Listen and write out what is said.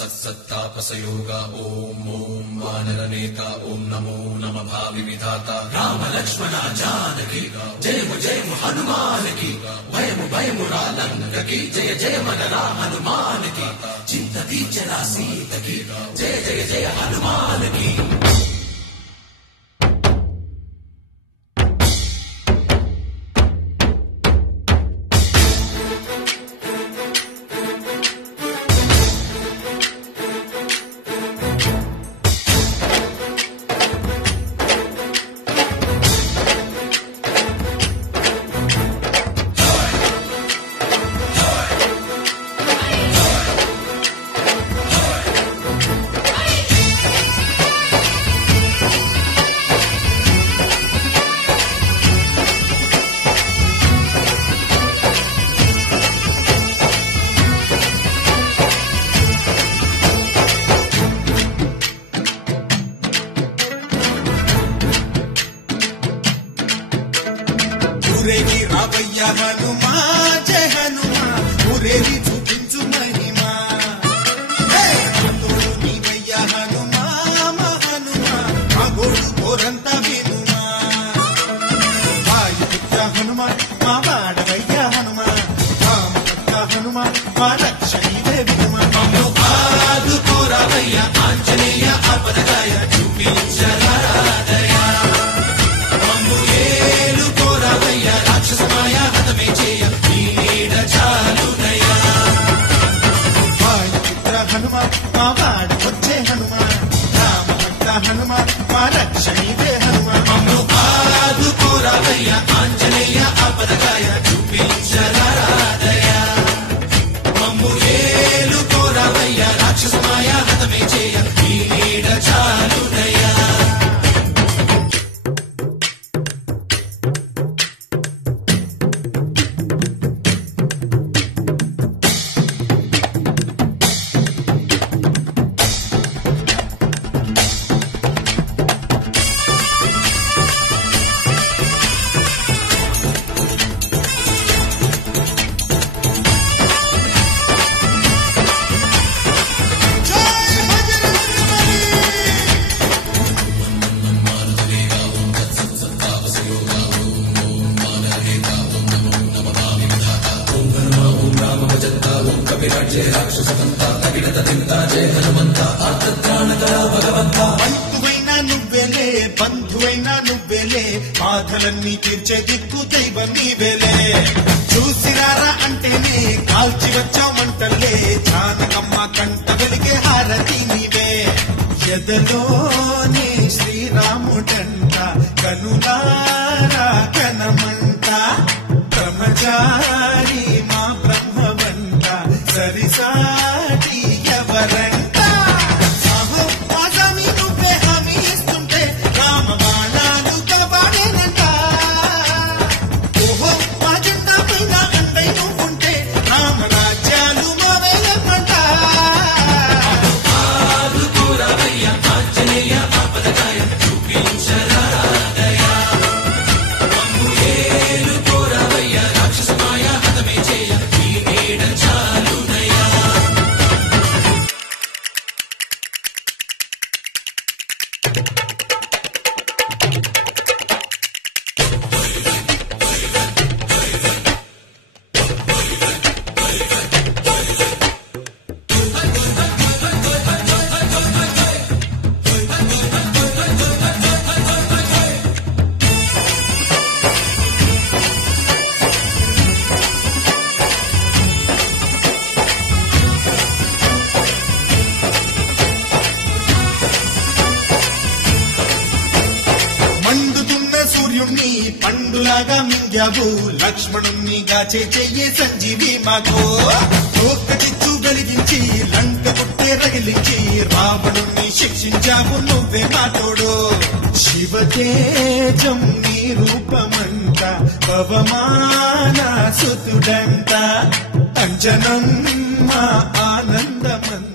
सत्सत्तापसयोगा ओम ओम वानरनेता ओम नमो नमः भावि विधाता राम लक्ष्मण जानकी जय हनुमान की भयमु रालंक की जय जय मनरा हनुमान की चिंतती चला सीत की जय जय हनुमान की। ఊరేగి రావయ్య హనుమా జయ హనుమా ఊరేగి చూపించు మహిమా తోడు నీవయ్య హనుమా మా హనుమా మా గోడు కోరంత వినుమా వాయుపుత్ర హనుమా మా వాడవయ్య హనుమా రామభక్త హనుమా మా రక్షణీవే వినుమా మమ్ము ఆదుకోరావయ్య ఆంజనేయ ఆపదగాయ చూపించరాదయ మమ్ము ఏలుకోరావయ్య రాక్షసమాయ హతమే చేయ నీ నీడ చాలునయ్యా వాయుపుత్ర హనుమా మా వాడవచ్చే హనుమా రామభక్త హనుమా మా రక్షణీవే హనుమా మమ్ము ఆదుకోరావయ్య ఆంజనేయ ఆపదగాయ చూపించరాదయ మమ్ము ఏలుకోరావయ్య రాక్షసమాయ హతమే చేయ నీ నీడ చాలునయ్యా। బంధువైనా నువ్వేలే బంధువైనా నువ్వేలే బాధలన్నీ తీర్చే దిక్కు దైవం నీవేలే చూసిరారా అంటేనే కాల్చి వచ్చామంటలే జానకమ్మ కంట వెలిగే హారతి నీవే ఎదలోనే శ్రీరాముడంట కనులారా కనమంట బ్రహ్మచారి మా బ్రహ్మవంట సరిసాటి ఎవరంట పండులాగా మింగావు లక్ష్మణుణ్ణి గాచే చెయ్యే సంజీవి మాకు ఒక్క చిచ్చు వెలిగించి లంక పుట్టే రగిలించి రావణుణ్ణి శిక్షించావు నువ్వే మా తోడు శివతేజం నీ రూపమంట పవమాన సుతుడంట అంజనం మా ఆనందమంత